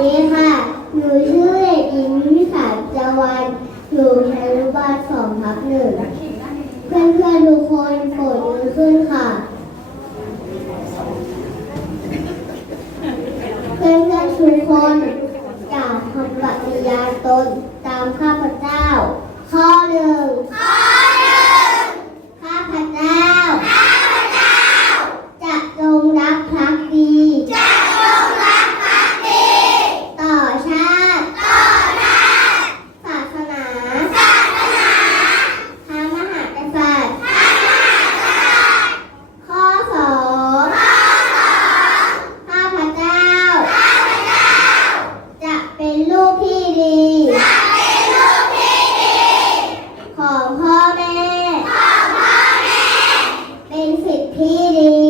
ดีค่ะ หนูชื่อเด็กหญิงวิสาจวัน อยู่ชั้นอนุบาลสองทับหนึ่ง เพื่อนเพื่อนทุกคนโปรดยืนขึ้นค่ะ เพื่อนเพื่อนทุกคนกล่าวคำปฏิญาณตนตามข้าพเจ้า ফিরে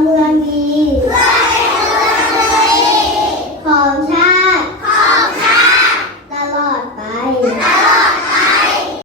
เมืองดีเพื่อป็นเมืดีของชาติของชาติตลอดไป